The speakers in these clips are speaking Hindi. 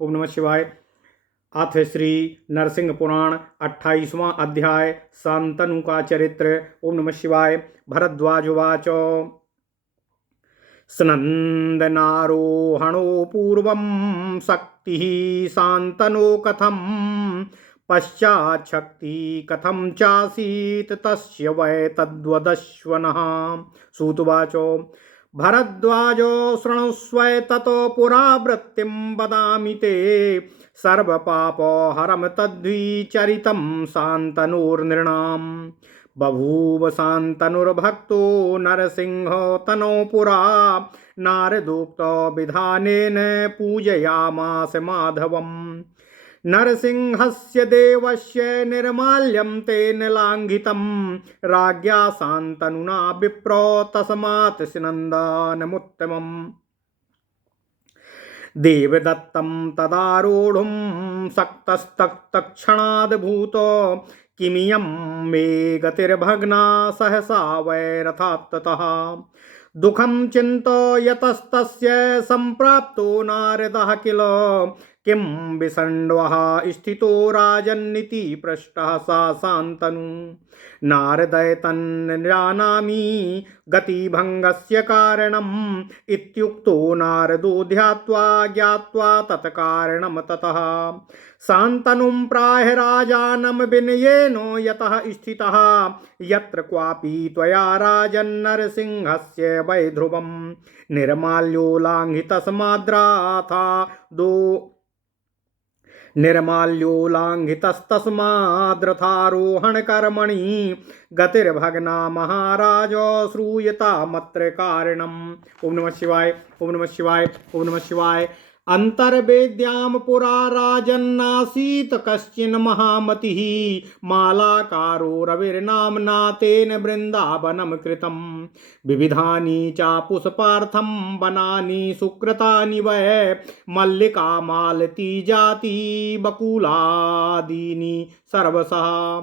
ओम नमः शिवाय। अथ श्री नरसिंह पुराण 28वां अध्याय शांतनु का चरित्र। ओम नमः शिवाय। भरद्वाजुवाच स्नन्दनारोहणो पूर्वं शक्तिः शान्तनो कथं पश्चाच्छक्ति कथं चासीत् तस्य वै तद्वदश्वनः। सूतुवाच भरद्वाजो शृणुष्व पुरावृत्तिं वदामि ते सर्वपापहरं तद्विचरितं शान्तनुर्नृणाम्। बभूव शान्तनुर्भक्तो नरसिंहो तनौ पुरा नारदोक्त विधानेन पूजयामास माधवम्। नरसिंहस्य देवस्य निर्माल्यं तेन लाङ्घितं राज्ञा शान्तनुना विप्रो तस्मात् स्नन्दानमुत्तमम्। देवदत्तं तदारूढुं शक्तस्तत्क्षणाद्भूतो किमियं मे गतिर्भग्ना सहसा वै रथात्ततः। दुःखं चिन्तयतस्तस्य सम्प्राप्तो नारदः किल किं विषण्वः स्थितो राजन्निति पृष्टः सा शान्तनु। नारदय तन्जानामि गतिभङ्गस्य कारणम् इत्युक्तो नारदो ध्यात्वा ज्ञात्वा तत्कारणं ततः। शान्तनुं प्राह राजानं विनयेन यतः स्थितः यत्र क्वापि त्वया राजन्नरसिंहस्य वैध्रुवं निर्माल्योल्लाङ्घितस्तस्माद्रथारोहणकर्मणि गतिर्भग्ना महाराज श्रूयतामत्र कारणम्। ओम नमः शिवाय। ओम नमः शिवाय। ओम नमः शिवाय। अंतर्वेद्यां पुरा राजन्नासीत् कश्चिन् महामतिः मालाकारो रविर्नाम्ना तेन वृन्दावनं कृतं। विविधानि च पुष्पार्थं वनानि सुकृतानि वै मल्लिका मालती जाति बकुलादीनि सर्वशः।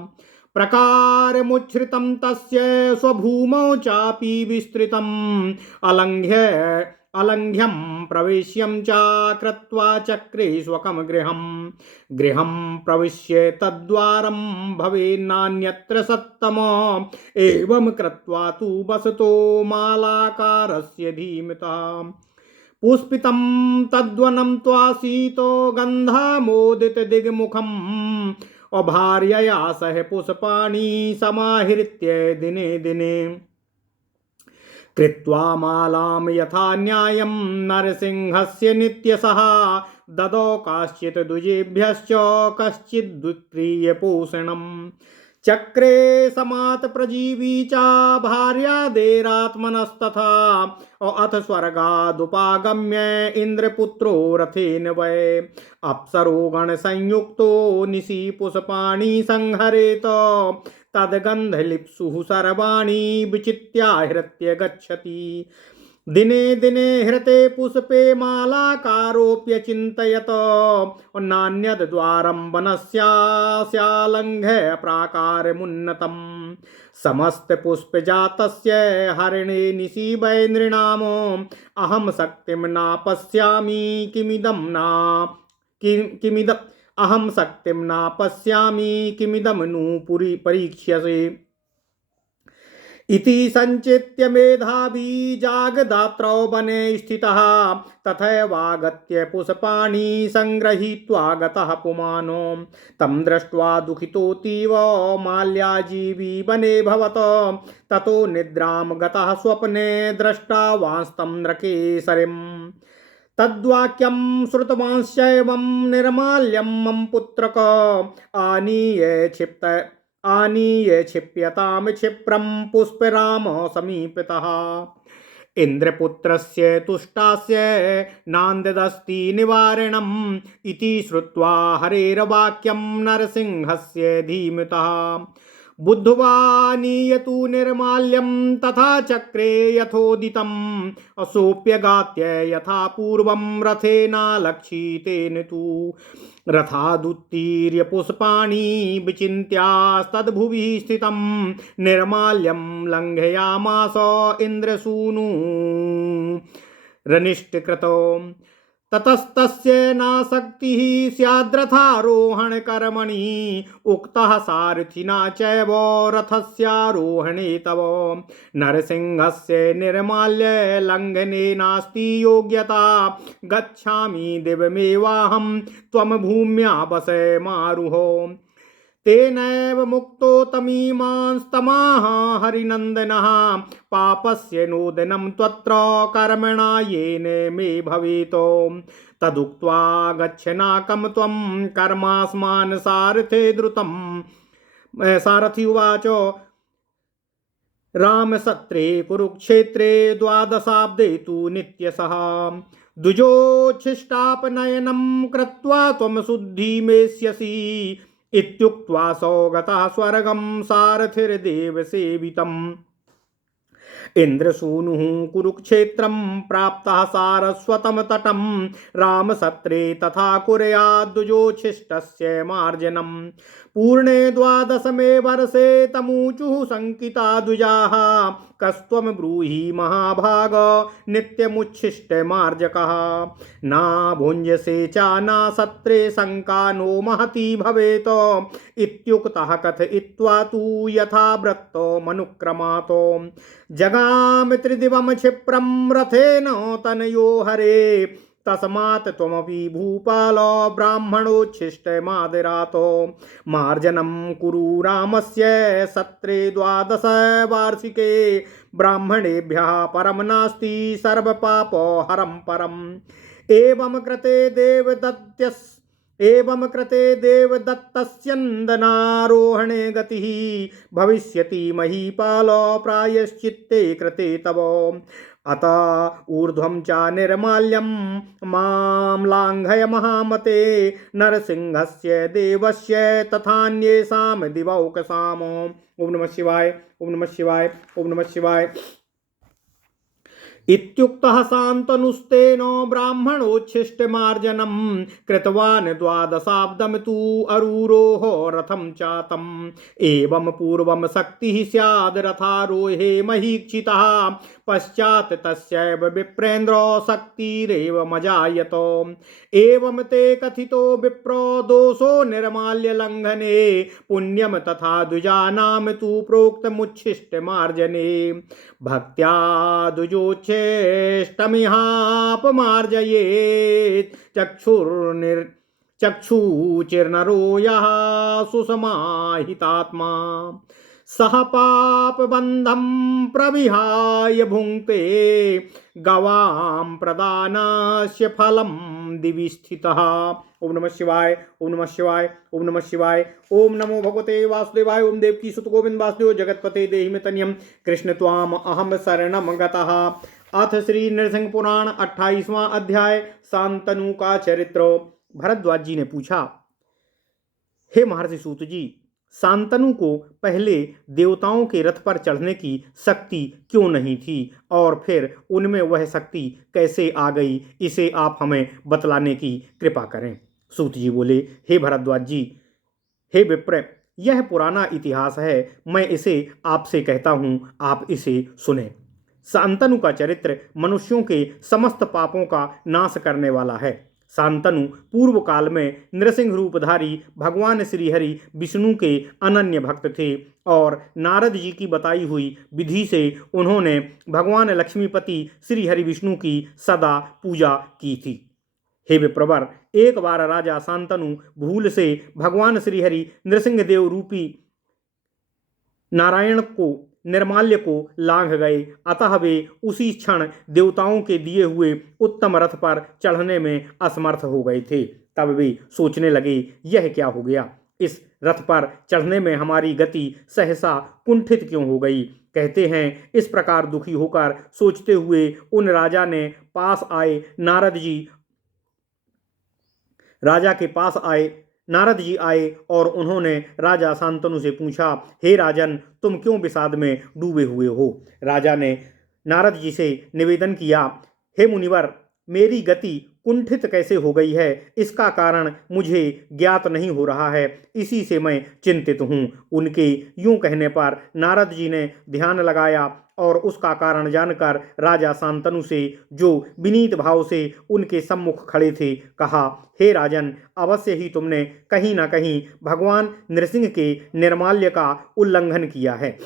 प्रकारमुच्छ्रितं तस्य स्वभूमौ चापि विस्तृतम् अलङ्घ्यं प्रवेश्यं च कृत्वा चक्रे स्वकं गृहं प्रविश्य तद्वारं भवेन्नान्यत्र सत्तम। एवं कृत्वा तु वसतो मालाकारस्य धीमता पुष्पितं तद्वनं त्वासीतो गन्धामोदितदिग्मुखम् अभार्यया सह पुष्पाणि समाहृत्य दिने दिने कृत्वा मालां यथा न्यायं नरसिंहस्य नित्यशः ददौ काश्चित् द्विजेभ्यश्च कश्चिद्विक्रीयपोषणम्। चक्रे समात् प्रजीवी च भार्यादेरात्मनस्तथा अथ स्वर्गादुपागम्य इन्द्रपुत्रो रथेन वै अप्सरोगणसंयुक्तो निशि पुष्पाणि संहरेत तद्गन्धलिप्सुः सर्वाणि विचित्याहृत्य गच्छति। दिने दिने हृते पुष्पे मालाकारोऽप्यचिन्तयत नान्यद्वारं वनस्यालङ्घ्य प्राकारमुन्नतम्। समस्तपुष्पजातस्य हरिणे निशि वै नृणाम् अहं शक्तिं नापश्यामि अहं शक्तिं नापश्यामि किमिदं नु परीक्ष्यसे। इति संचित्य मेधावी जागदात्रौ वने स्थितः तथैवागत्य पुष्पाणि संगृहीत्वा गतः पुमानो। तं दृष्ट्वा दुःखितोऽतीव माल्याजीवी वने भवत ततो निद्रां गतः स्वप्ने दृष्टावांस्तं नृकेसरिम्। तद्वाक्यं श्रुतवांश्चैवं निर्माल्यं मम पुत्रक आनीय क्षिप्यतां क्षिप्रं पुष्पराम समीपतः। इन्द्रपुत्रस्य तुष्टास्य नान्ददस्ति निवारणम् इति श्रुत्वा हरेर्वाक्यं नरसिंहस्य धीमतः। बुद्ध्वा नीयतु निर्माल्यं तथा चक्रे यथोदितम् असोप्यगात्य यथा पूर्वं रथेनालक्षितेन तु रथादुत्तीर्य पुष्पाणि विचिन्त्यास्तद्भुवि स्थितं निर्माल्यं लङ्घयामास इन्द्रसूनु रनिष्टकृतो। ततस्तस्य नासक्तिः स्याद्रथारोहण कर्मणि उक्तः सारथिना चैव रथस्यारोहणे तव नरसिंहस्य निर्माल्य लङ्घने नास्ति योग्यता गच्छामि दिवमेवाहं त्वं भूम्या वसमारुहो तेनैव मुक्तो तमीमांस्तमाह हरिनन्दनः पापस्य नोदनं त्वत्र कर्मणा येन मे भवेत् तदुक्त्वा गच्छनाकं त्वं कर्मास्मान् सारथे द्रुतं सारथि उवाच रामसत्रे कुरुक्षेत्रे द्वादशाब्दे तु नित्यशः द्विजोच्छिष्टापनयनं कृत्वा त्वं शुद्धिमेष्यसि इत्युक्त्वा सौगतः स्वर्गं सारथिर्देवसेवितम् इन्द्रसूनुः कुरुक्षेत्रं प्राप्तः सारस्वतं तटं रामसत्रे तथा कुर्याद्द्विजोच्छिष्टस्य मार्जनं पूर्णे 12मे वर्षे तमूचुः शङ्किता द्विजाः कस्त्वं ब्रूहि महाभाग नित्यमुच्छिष्टमार्जकः न भुञ्जसे च न सत्रे शङ्का नो महती भवेत् इत्युक्तः कथयित्वा तु यथा व्रतो मनुक्रमात् जगाम त्रिदिवं क्षिप्रं रथेन तनयो हरे तस्मात् त्वमपि भूपाल ब्राह्मणोच्छिष्टमादरात् मार्जनं कुरु रामस्य सत्रे 12 वार्षिके ब्राह्मणेभ्यः परं नास्ति सर्वपापहरं परम् एवं कृते देवदत्तस्यन्दनारोहणे गतिः भविष्यति महीपाल प्रायश्चित्ते कृते तव अत ऊर्ध्वं च निर्माल्यं मां लाङ्घय महामते नरसिंहस्य देवस्य तथान्येषां दिवौकसाम। ओम नमः शिवाय, ओम नमः शिवाय, ओम नमः शिवाय। इत्युक्तः शान्तनुस्तेन ब्राह्मणोच्छिष्टमार्जनं कृतवान् 12 तु अरूरोह रथं चातम् एवं पूर्वं शक्तिः स्याद् रथारोहे महीक्षितः पश्चात् तस्यैव विप्रेन्द्र शक्तिरेव मजायत एवं ते कथितो विप्रो दोषो निर्माल्य लङ्घने पुण्यं तथा द्विजानां तु प्रोक्तमुच्छिष्टमार्जने भक्त्या द्विजोच्छिष्टमिहापमार्जयेत् चक्षुचिर्नरो यः सुसमाहितात्मा सह पापबन्धं प्रविहाय भुङ्क्ते गवां प्रदानस्य फलं दिवि स्थितः। ओम नमः शिवाय, ओम नमः शिवाय, ओम नमः शिवाय। ओम नमो भगवते वासुदेवाय। ओम देवकी सुत गोविंद वासुदेव जगतपते देहि मे तन्यं कृष्ण त्वाम अहम शरणं गतः। अथ श्री नृसिंह पुराण 28वां अध्याय शांतनु का चरित्र। भरद्वाज जी ने पूछा, हे महर्षि सूत जी, शांतनु को पहले देवताओं के रथ पर चढ़ने की शक्ति क्यों नहीं थी और फिर उनमें वह शक्ति कैसे आ गई, इसे आप हमें बतलाने की कृपा करें। सूत जी बोले, हे भरद्वाज जी, हे विप्र, यह पुराना इतिहास है, मैं इसे आपसे कहता हूँ, आप इसे सुने। शांतनु का चरित्र मनुष्यों के समस्त पापों का नाश करने वाला है। शांतनु पूर्व काल में नृसिंह रूपधारी भगवान श्रीहरि विष्णु के अनन्य भक्त थे और नारद जी की बताई हुई विधि से उन्होंने भगवान लक्ष्मीपति श्रीहरि विष्णु की सदा पूजा की थी। हे विप्रवर, एक बार राजा शांतनु भूल से भगवान श्रीहरि नृसिंहदेव रूपी नारायण को निर्माल्य को लांघ गए, अतः वे उसी क्षण देवताओं के दिए हुए उत्तम रथ पर चढ़ने में असमर्थ हो गए थे। तब वे सोचने लगे, यह क्या हो गया, इस रथ पर चढ़ने में हमारी गति सहसा कुंठित क्यों हो गई। कहते हैं, इस प्रकार दुखी होकर सोचते हुए उन नारद जी आए और उन्होंने राजा शांतनु से पूछा, हे राजन, तुम क्यों विषाद में डूबे हुए हो। राजा ने नारद जी से निवेदन किया, हे मुनिवर, मेरी गति कुंठित कैसे हो गई है, इसका कारण मुझे ज्ञात नहीं हो रहा है, इसी से मैं चिंतित हूँ। उनके यूं कहने पर नारद जी ने ध्यान लगाया और उसका कारण जानकर राजा शांतनु से, जो विनीत भाव से उनके सम्मुख खड़े थे, कहा, हे राजन, अवश्य ही तुमने कहीं न कहीं भगवान नृसिंह के निर्माल्य का उल्लंघन किया है।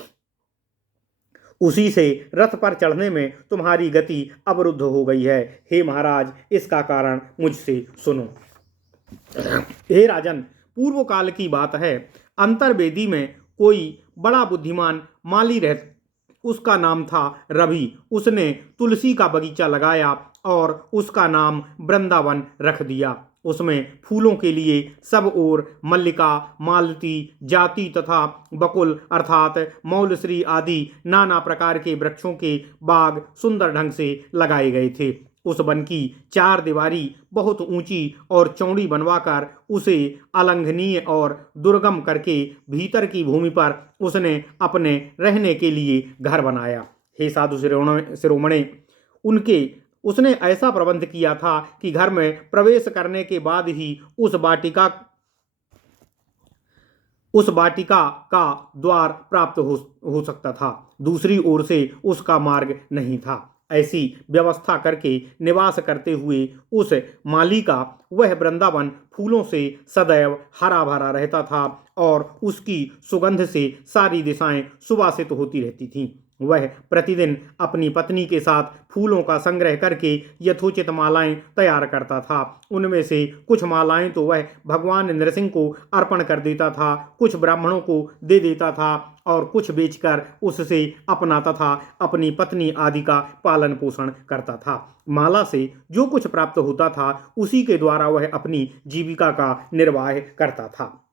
उसी से रथ पर चढ़ने में तुम्हारी गति अवरुद्ध हो गई है। हे महाराज, इसका कारण मुझसे सुनो। हे राजन, पूर्व काल की बात है। अंतर्वेदी में कोई बड़ा बुद्धिमान माली रह उसका नाम था रवि। उसने तुलसी का बगीचा लगाया और उसका नाम वृंदावन रख दिया। उसमें फूलों के लिए सब ओर मल्लिका, मालती, जाति तथा बकुल अर्थात मौलश्री आदि नाना प्रकार के वृक्षों के बाग सुंदर ढंग से लगाए गए थे। उस वन की चार दीवारी बहुत ऊंची और चौड़ी बनवाकर उसे अलंघनीय और दुर्गम करके भीतर की भूमि पर उसने अपने रहने के लिए घर बनाया। हे साधु शिरोमणि, उसने ऐसा प्रबंध किया था कि घर में प्रवेश करने के बाद ही उस वाटिका का द्वार प्राप्त हो सकता था। दूसरी ओर से उसका मार्ग नहीं था। ऐसी व्यवस्था करके निवास करते हुए उस माली का वह वृंदावन फूलों से सदैव हरा भरा रहता था और उसकी सुगंध से सारी दिशाएं सुवासित होती रहती थीं। वह प्रतिदिन अपनी पत्नी के साथ फूलों का संग्रह करके यथोचित मालाएं तैयार करता था। उनमें से कुछ मालाएं तो वह भगवान नृसिंह को अर्पण कर देता था, कुछ ब्राह्मणों को दे देता था और कुछ बेचकर उससे अपना तथा अपनी पत्नी आदि का पालन पोषण करता था। माला से जो कुछ प्राप्त होता था उसी के द्वारा वह अपनी जीविका का निर्वाह करता था।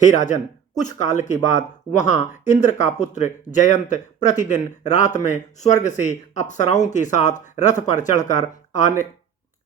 हे राजन, कुछ काल के बाद वहां इंद्र का पुत्र जयंत प्रतिदिन रात में स्वर्ग से अप्सराओं के साथ रथ पर चढ़कर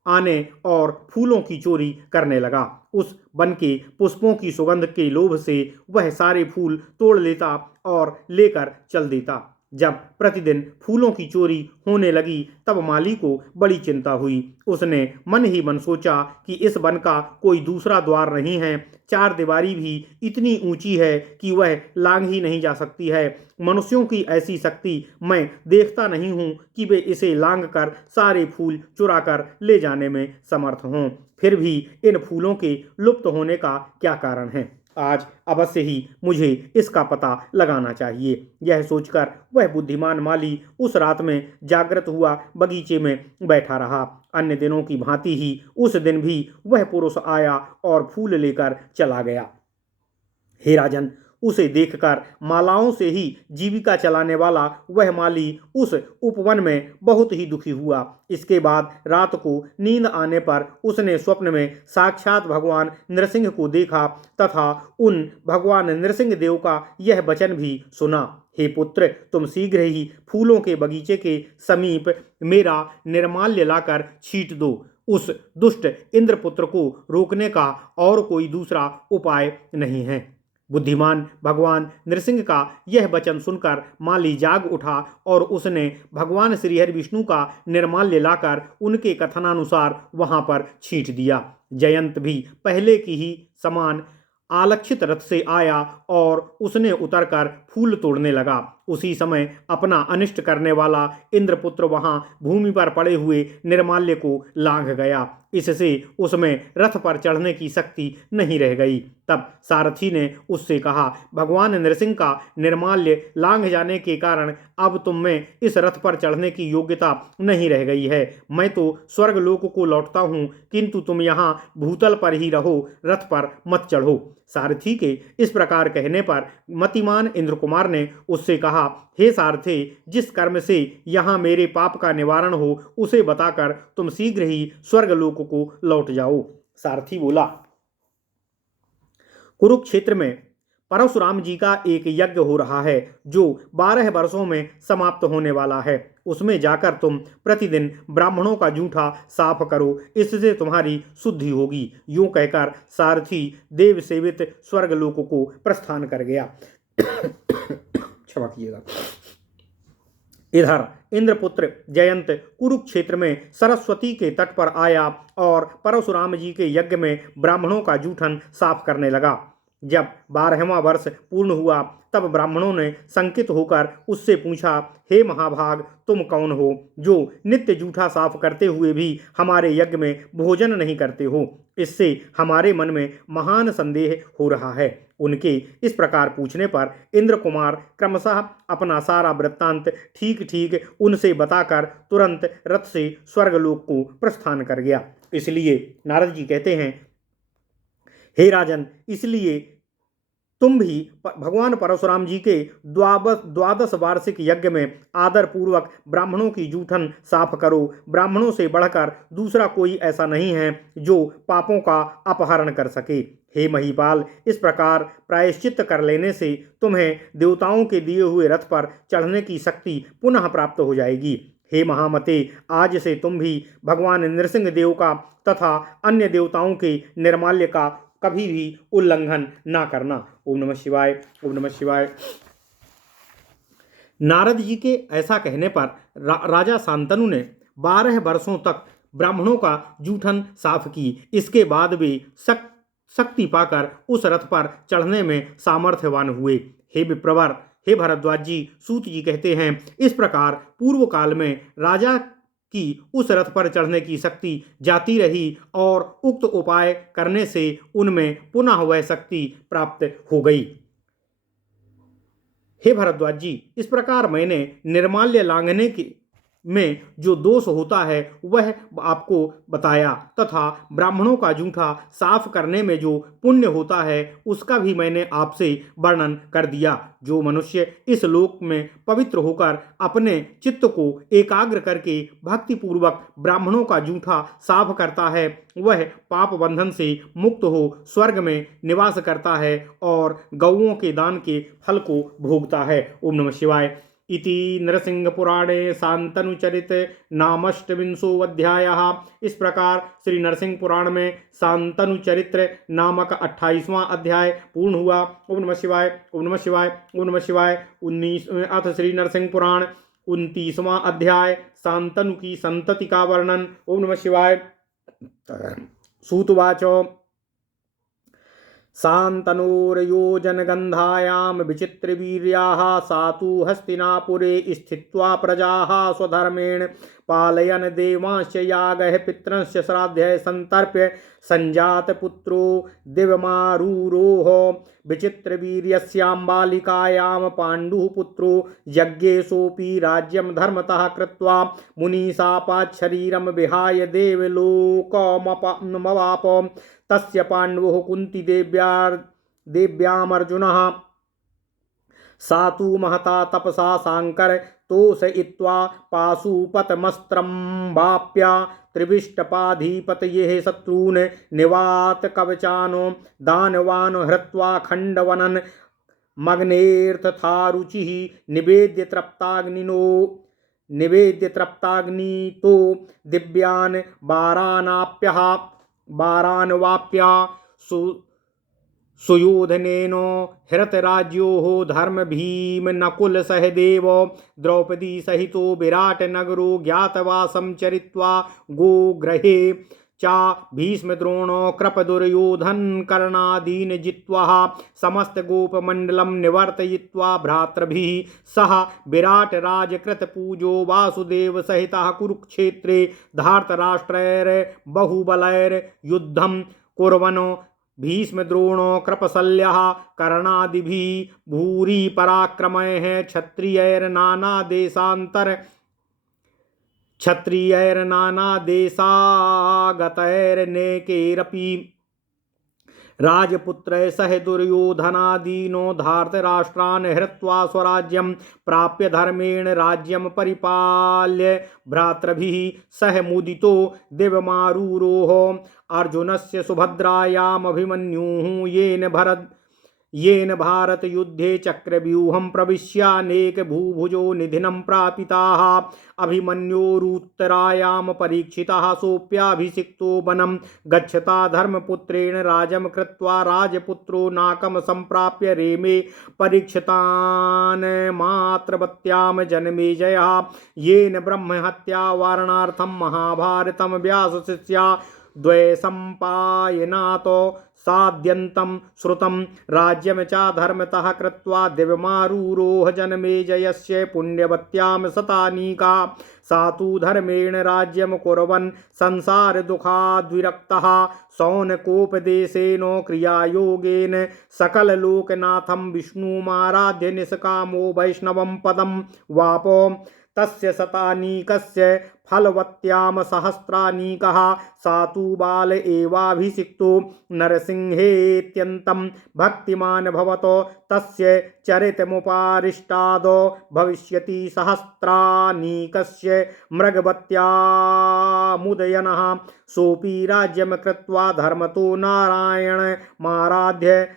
आने और फूलों की चोरी करने लगा। उस वन के पुष्पों की सुगंध के लोभ से वह सारे फूल तोड़ लेता और लेकर चल देता। जब प्रतिदिन फूलों की चोरी होने लगी तब माली को बड़ी चिंता हुई। उसने मन ही मन सोचा कि इस वन का कोई दूसरा द्वार नहीं है। चार दीवारी भी इतनी ऊंची है कि वह लांघ ही नहीं जा सकती है। मनुष्यों की ऐसी शक्ति मैं देखता नहीं हूँ कि वे इसे लांघ कर सारे फूल चुरा कर ले जाने में समर्थ हों। फिर भी इन फूलों के लुप्त होने का क्या कारण है? आज अवश्य ही मुझे इसका पता लगाना चाहिए। यह सोचकर वह बुद्धिमान माली उस रात में जागृत हुआ बगीचे में बैठा रहा। अन्य दिनों की भांति ही उस दिन भी वह पुरुष आया और फूल लेकर चला गया। हे राजन, उसे देखकर मालाओं से ही जीविका चलाने वाला वह माली उस उपवन में बहुत ही दुखी हुआ। इसके बाद रात को नींद आने पर उसने स्वप्न में साक्षात भगवान नृसिंह को देखा तथा उन भगवान नृसिंह देव का यह वचन भी सुना, हे पुत्र, तुम शीघ्र ही फूलों के बगीचे के समीप मेरा निर्माल्य लाकर छीट दो। उस दुष्ट इंद्रपुत्र को रोकने का और कोई दूसरा उपाय नहीं है। बुद्धिमान भगवान नृसिंह का यह वचन सुनकर माली जाग उठा और उसने भगवान श्रीहरि विष्णु का निर्माल्य लाकर उनके कथनानुसार वहां पर छींट दिया। जयंत भी पहले की ही समान आलक्षित रथ से आया और उसने उतरकर फूल तोड़ने लगा। उसी समय अपना अनिष्ट करने वाला इंद्रपुत्र वहां भूमि पर पड़े हुए निर्माल्य को लांघ गया। इससे उसमें रथ पर चढ़ने की शक्ति नहीं रह गई। तब सारथी ने उससे कहा, भगवान नृसिंह का निर्माल्य लांघ जाने के कारण अब तुम में इस रथ पर चढ़ने की योग्यता नहीं रह गई है। मैं तो स्वर्गलोक को लौटता हूँ, किंतु तुम यहाँ भूतल पर ही रहो, रथ पर मत चढ़ो। सारथी के इस प्रकार कहने पर मतिमान इंद्र कुमार ने उससे कहा, हे सारथे, जिस कर्म से यहाँ मेरे पाप का निवारण हो उसे बताकर तुम शीघ्र ही स्वर्गलोक को लौट जाओ। सारथी बोला, कुरुक्षेत्र में परशुराम जी का एक यज्ञ हो रहा है जो 12 वर्षों में समाप्त होने वाला है। उसमें जाकर तुम प्रतिदिन ब्राह्मणों का जूठा साफ करो, इससे तुम्हारी शुद्धि होगी। यूं कहकर सारथी देव सेवित स्वर्गलोक को प्रस्थान कर गया। क्षमा कीजिएगा। इधर इंद्रपुत्र जयंत कुरुक्षेत्र में सरस्वती के तट पर आया और परशुराम जी के यज्ञ में ब्राह्मणों का जूठन साफ करने लगा। जब 12वां वर्ष पूर्ण हुआ तब ब्राह्मणों ने संकित होकर उससे पूछा, हे महाभाग, तुम कौन हो जो नित्य जूठा साफ करते हुए भी हमारे यज्ञ में भोजन नहीं करते हो? इससे हमारे मन में महान संदेह हो रहा है। उनके इस प्रकार पूछने पर इंद्र कुमार क्रमशः अपना सारा वृत्तांत ठीक ठीक उनसे बताकर तुरंत रथ से स्वर्गलोक को प्रस्थान कर गया। इसलिए नारद जी कहते हैं, हे राजन, इसलिए तुम भी भगवान परशुराम जी के द्वादश वार्षिक यज्ञ में आदर पूर्वक ब्राह्मणों की जूठन साफ करो। ब्राह्मणों से बढ़कर दूसरा कोई ऐसा नहीं है जो पापों का अपहरण कर सके। हे महीपाल, इस प्रकार प्रायश्चित कर लेने से तुम्हें देवताओं के दिए हुए रथ पर चढ़ने की शक्ति पुनः प्राप्त हो जाएगी। हे महामते, आज से तुम भी भगवान नृसिंह देव का तथा अन्य देवताओं के निर्माल्य का कभी भी उल्लंघन ना करना। ओम नमः शिवाय, ओम नमः शिवाय। नारद जी के ऐसा कहने पर राजा शांतनु ने 12 वर्षों तक ब्राह्मणों का जूठन साफ की। इसके बाद वे शक्ति पाकर उस रथ पर चढ़ने में सामर्थ्यवान हुए। हे विप्रवर, हे भरद्वाज जी, सूत जी कहते हैं, इस प्रकार पूर्व काल में राजा कि उस रथ पर चढ़ने की शक्ति जाती रही और उक्त उपाय करने से उनमें पुनः वह शक्ति प्राप्त हो गई। हे भरद्वाज जी, इस प्रकार मैंने निर्माल्य लांघने में जो दोष होता है वह आपको बताया तथा ब्राह्मणों का जूठा साफ करने में जो पुण्य होता है उसका भी मैंने आपसे वर्णन कर दिया। जो मनुष्य इस लोक में पवित्र होकर अपने चित्त को एकाग्र करके भक्तिपूर्वक ब्राह्मणों का जूठा साफ करता है वह पाप बंधन से मुक्त हो स्वर्ग में निवास करता है और गौओं के दान के फल को भोगता है। ओम नमः शिवाय। इति नरसिंहपुराणे शांतनुचरित नामष्टविंशोऽध्यायः। इस प्रकार श्री नरसिंह पुराण में शांतनुचरित्र नामक 28वां अध्याय पूर्ण हुआ। ओम नमः शिवाय, ओम नमः शिवाय, ओम नमः शिवाय। 19 अथ श्री नरसिंह पुराण 29वां अध्याय शांतनु की संतति का वर्णन। ओम नमः शिवाय। सूतवाच शान्तनोर्योजनगन्धायां विचित्रवीर्याः सा तु हस्तिनापुरे स्थित्वा प्रजाः स्वधर्मेण पालयन् देवांश्च यागः पितॄंश्च श्राद्धः सन्तर्प्य सञ्जातपुत्रो दिव्यमारुरोः विचित्रवीर्यस्यां बालिकायां पाण्डुः पुत्रो यज्ञेशोऽपि राज्यं धर्मतः कृत्वा मुनिशापात् शरीरं विहाय देवलोकमवाप। तस्य पाण्डवोः कुन्ती देव्यामर्जुनः सा तु महता तपसा शांकर तोषयित्वा पाशुपतमस्त्रं वाप्य त्रिविष्टपाधिपतये शत्रून् निवात कवचानो दानवान् हृत्वा खण्डवनन् मग्नेऽर्थारुचिः निवेद्य तृप्ताग्नितो दिव्यान् बारान्वाप्या सुयोधनेन हृतराज्योः धर्म भीम नकुल सहदेव द्रौपदी सहितो विराट नगरो ज्ञातवासं चरित्वा गोगृहे चा भीष्म द्रोण कृप दुर्योधन कर्णादीन जित्वा समस्त गोपमंडलम निवर्तयित्वा भ्रातृभिः सह विराट राजकृत पूजो वासुदेव सहितः कुरुक्षेत्रे धार्तराष्ट्रैर्बहुबलैर्युद्धं कुर्वन् भीष्म द्रोण कृपशल्यः कर्णादिभिः भूरि पराक्रमैः क्षत्रियैर्नानादेशागतैर्नेकैरपि राजपुत्रैः सह दुर्योधनादीनो धार्तराष्ट्रान् हृत्वा स्वराज्यं प्राप्य धर्मेण राज्यं परिपाल्य भ्रातृभिः सह मुदितो दिव्यमारुरोः अर्जुनस्य सुभद्रायामभिमन्युः येन भारत युद्धे चक्रव्यूहं प्रविश्यानेक भूभुजो निधिनं प्रापिताः अभिमन्योरुत्तरायां परीक्षितः सोऽप्याभिषिक्तो वनं गच्छता धर्मपुत्रेण राजं कृत्वा राजपुत्रो नाकं सम्प्राप्य रेमे परीक्षितान् मातृवत्यां जन्मेजयः येन ब्रह्महत्या वारणार्थं महाभारतं व्यासशिष्या द्वै सम्पायनातो साद्यन्तं श्रुतं राज्यं च धर्मतः कृत्वा दिव्यमारूरोह जनमेजयस्य पुण्यवत्यां शतानीका सा तु धर्मेण राज्यं कुर्वन् संसार दुःखाद्विरक्तः शौनकोपदेशेन क्रियायोगेन सकललोकनाथं विष्णुमाराध्य निष्कामो वैष्णवं पदं वापो तस्य शतानीकस्य फलवत्यां सहस्रानीकः सा तु बाल एवाभिषिक्तो नरसिंहेत्यन्तं भक्तिमान् भवतो तस्य चरितमुपारिष्टादो भविष्यति सहस्रानीकस्य मृगवत्यामुदयनः सोऽपि राज्यं कृत्वा धर्मतो नारायणमाराध्य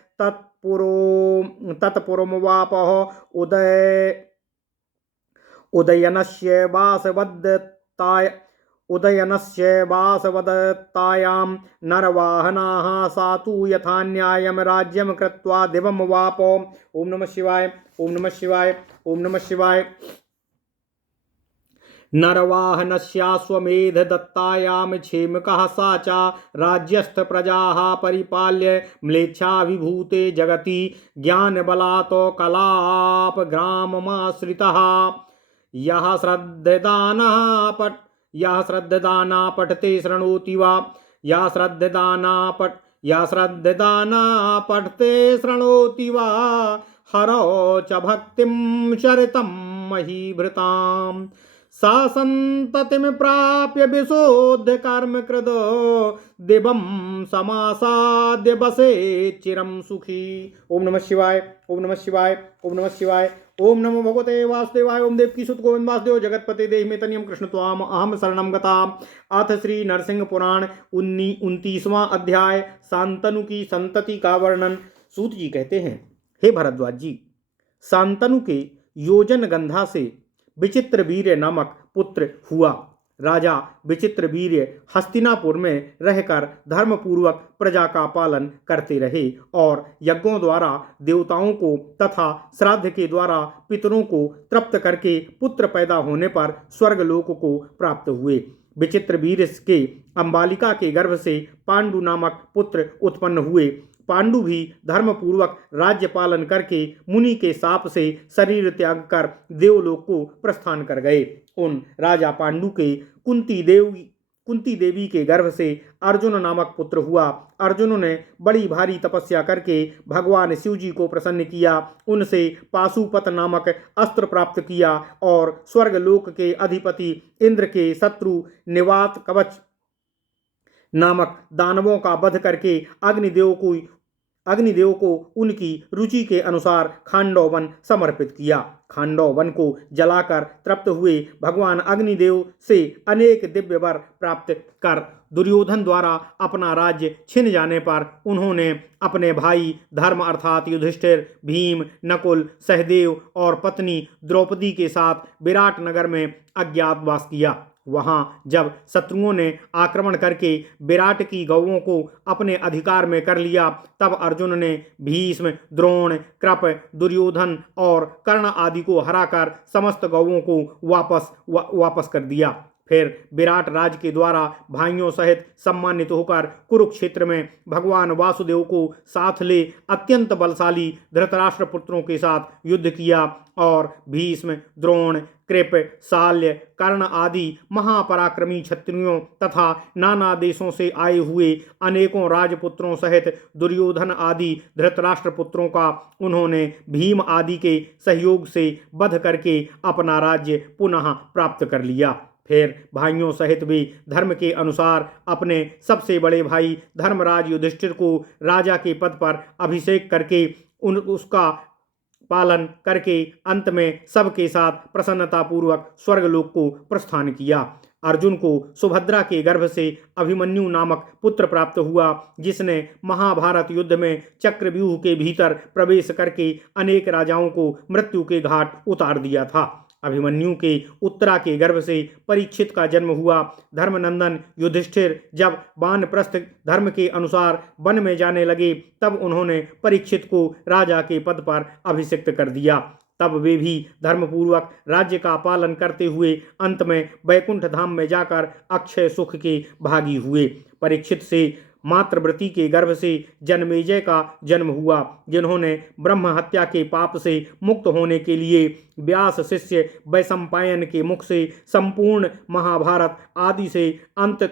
तत्पुरमुवापः उदयनस्य वासवदत्तायां नरवाहनाः सा तु यथा न्यायं राज्यं कृत्वा दिवं वापो। ओम नमः शिवाय, ओम नमः शिवाय, ओम नमः शिवाय। नरवाहनस्याश्वमेध दत्तायां क्षेमकः सा च राज्यस्थ प्रजाः परिपाल्य म्लेच्छाभिभूते जगति ज्ञानबलात् कलापग्राममाश्रितः यः श्रद्धदाना पठते शृणोति वा या श्रद्धदाना पठते शृणोति वा हरौ च भक्तिं शरितं महीभृताम् सा सन्ततिं प्राप्य विशोध्य कर्म कृतो दिवं समासाद्य बसे चिरं सुखी। ओम नमः शिवाय, ओम नमः शिवाय, ओम नमः शिवाय। ओम नमो भगवते वासुदेवाय। ओम देवकी सुत गोविंद वासुदेव जगतपते देहि में तनियम कृष्ण त्वाम अहम शरणम गता। अथ श्री नरसिंह पुराण 29वां अध्याय शांतनु की संतति का वर्णन। सूत जी कहते हैं, हे भरद्वाज जी, शांतनु के योजन गंधा से विचित्रवीर्य नामक पुत्र हुआ। राजा विचित्रवीर्य हस्तिनापुर में रहकर धर्मपूर्वक प्रजा का पालन करते रहे और यज्ञों द्वारा देवताओं को तथा श्राद्ध के द्वारा पितरों को तृप्त करके पुत्र पैदा होने पर स्वर्गलोक को प्राप्त हुए। विचित्रवीर्य के अंबालिका के गर्भ से पांडु नामक पुत्र उत्पन्न हुए। पांडु भी धर्मपूर्वक राज्य पालन करके मुनि के शाप से शरीर त्याग कर देवलोक को प्रस्थान कर गए। उन राजा पांडु के कुंती देवी के गर्भ से अर्जुन नामक पुत्र हुआ। अर्जुन ने बड़ी भारी तपस्या करके भगवान शिव जी को प्रसन्न किया। उनसे पाशुपत नामक अस्त्र प्राप्त किया और स्वर्गलोक के अधिपति इंद्र के शत्रु निवात कवच नामक दानवों का वध करके अग्निदेव को उनकी रुचि के अनुसार खांडव वन समर्पित किया। खांडव वन को जलाकर तृप्त हुए भगवान अग्निदेव से अनेक दिव्य वर प्राप्त कर दुर्योधन द्वारा अपना राज्य छिन जाने पर उन्होंने अपने भाई धर्म अर्थात युधिष्ठिर, भीम, नकुल, सहदेव और पत्नी द्रौपदी के साथ विराट नगर में अज्ञातवास किया। वहां जब शत्रुओं ने आक्रमण करके विराट की गौओं को अपने अधिकार में कर लिया, तब अर्जुन ने भीष्म, द्रोण, कृप, दुर्योधन और कर्ण आदि को हराकर समस्त गौओं को वापस कर दिया। फिर विराट राज के द्वारा भाइयों सहित सम्मानित होकर कुरुक्षेत्र में भगवान वासुदेव को साथ ले अत्यंत बलशाली धृतराष्ट्र पुत्रों के साथ युद्ध किया और भीष्म, द्रोण, कृप, शाल्य, कर्ण आदि महापराक्रमी क्षत्रियों तथा नाना देशों से आए हुए अनेकों राजपुत्रों सहित दुर्योधन आदि धृतराष्ट्र पुत्रों का उन्होंने भीम आदि के सहयोग से वध करके अपना राज्य पुनः प्राप्त कर लिया। फिर भाइयों सहित भी धर्म के अनुसार अपने सबसे बड़े भाई धर्मराज युधिष्ठिर को राजा के पद पर अभिषेक करके उसका पालन करके अंत में सबके साथ प्रसन्नतापूर्वक स्वर्गलोक को प्रस्थान किया। अर्जुन को सुभद्रा के गर्भ से अभिमन्यु नामक पुत्र प्राप्त हुआ, जिसने महाभारत युद्ध में चक्रव्यूह के भीतर प्रवेश करके अनेक राजाओं को मृत्यु के घाट उतार दिया था। अभिमन्यु के उत्तरा के गर्भ से परीक्षित का जन्म हुआ। धर्मनंदन युधिष्ठिर जब वानप्रस्थ धर्म के अनुसार वन में जाने लगे, तब उन्होंने परीक्षित को राजा के पद पर अभिषिक्त कर दिया। तब वे भी धर्मपूर्वक राज्य का पालन करते हुए अंत में वैकुंठ धाम में जाकर अक्षय सुख के भागी हुए। परीक्षित से मातृव्रति के गर्भ से जन्मेजय का जन्म हुआ, जिन्होंने ब्रह्म हत्या के पाप से मुक्त होने के लिए व्यास शिष्य वैशंपायन के मुख से संपूर्ण महाभारत आदि से अंत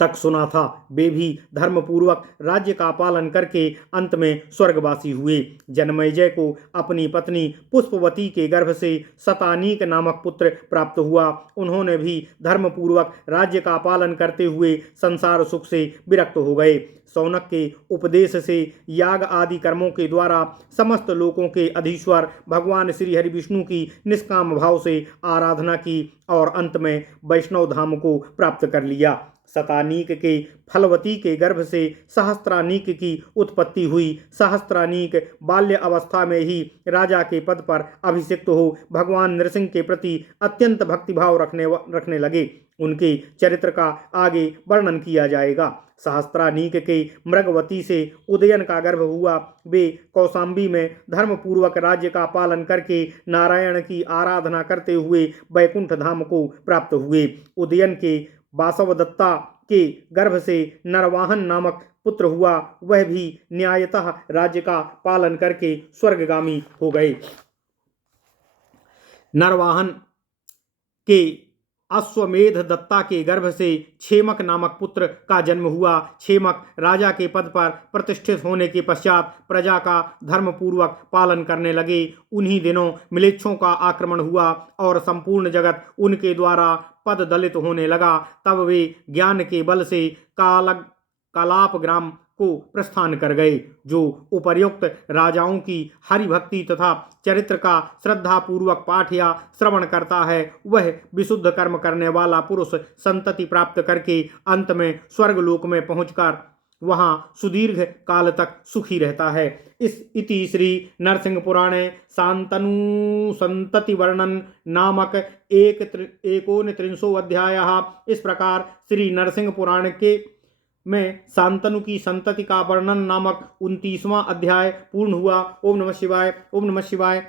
तक सुना था। वे भी धर्मपूर्वक राज्य का पालन करके अंत में स्वर्गवासी हुए। जन्मेजय को अपनी पत्नी पुष्पवती के गर्भ से शतानीक नामक पुत्र प्राप्त हुआ। उन्होंने भी धर्मपूर्वक राज्य का पालन करते हुए संसार सुख से विरक्त हो गए। शौनक के उपदेश से याग आदि कर्मों के द्वारा समस्त लोकों के अधीश्वर भगवान श्री हरि विष्णु की निष्काम भाव से आराधना की और अंत में वैष्णव धाम को प्राप्त कर लिया। शतानीक के फलवती के गर्भ से सहस्त्रानीक की उत्पत्ति हुई। सहस्त्रानीक बाल्य अवस्था में ही राजा के पद पर अभिषिक्त हो भगवान नरसिंह के प्रति अत्यंत भक्तिभाव रखने लगे। उनके चरित्र का आगे वर्णन किया जाएगा। सहस्त्रानीक के मृगवती से उदयन का गर्भ हुआ। वे कौशाम्बी में धर्मपूर्वक राज्य का पालन करके नारायण की आराधना करते हुए वैकुंठ धाम को प्राप्त हुए। उदयन के वासवदत्ता के गर्भ से नरवाहन नामक पुत्र हुआ। वह भी न्यायतः राज्य का पालन करके स्वर्गगामी हो गए। नरवाहन के अश्वमेध दत्ता के गर्भ से क्षेमक नामक पुत्र का जन्म हुआ। क्षेमक राजा के पद पर प्रतिष्ठित होने के पश्चात प्रजा का धर्मपूर्वक पालन करने लगे। उन्हीं दिनों म्लेच्छों का आक्रमण हुआ और संपूर्ण जगत उनके द्वारा पद दलित होने लगा। तब वे ज्ञान के बल से कालाप ग्राम को प्रस्थान कर गए। जो उपर्युक्त राजाओं की हरि भक्ति तथा चरित्र का श्रद्धा पूर्वक पाठ या श्रवण करता है, वह विशुद्ध कर्म करने वाला पुरुष संतति प्राप्त करके अंत में स्वर्गलोक में पहुंचकर वहां सुदीर्घ काल तक सुखी रहता है। इस इति श्री नरसिंह पुराणे शांतनु संतति वर्णन नामक 39वां अध्याय। इस प्रकार श्री नरसिंह पुराण के में शांतनु की संतति का वर्णन नामक 29वां अध्याय पूर्ण हुआ। ओम नमः शिवाय, ओम नमः शिवाय,